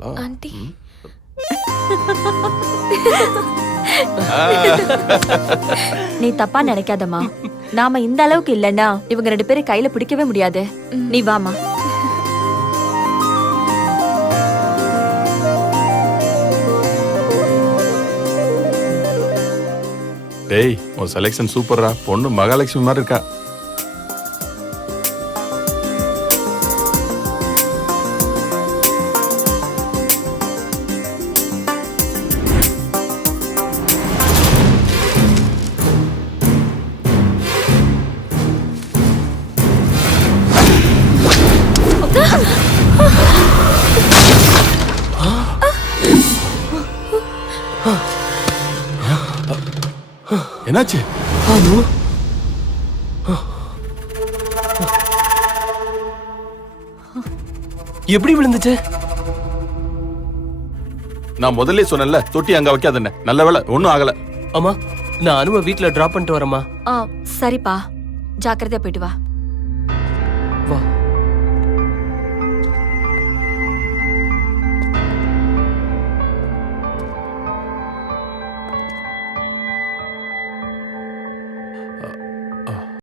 போறாளா aunty நீ தப்பா நினைக்காதம்மா. நாம இந்த அளவுக்கு இல்லன்னா இவங்க 2 பேரும் கையில பிடிக்கவே முடியாது. நீ வாமா. டேய் உன் செலெக்ஷன் சூப்பர்ரா. பொண்ணு மகாலட்சுமி மாதிரி இருக்கா. என்னாச்சு? எப்படி விழுந்துச்சு? நான் முதல்ல சொன்னேன்ல, தொட்டி அங்க வைக்காதன்னு. நல்ல வேளை ஒண்ணும் ஆகல. அம்மா, நான் அனுவ வீட்ல டிராப் பண்ணிட்டு வரேம்மா. சரிப்பா, ஜாக்கிரதையா போயிட்டு வா.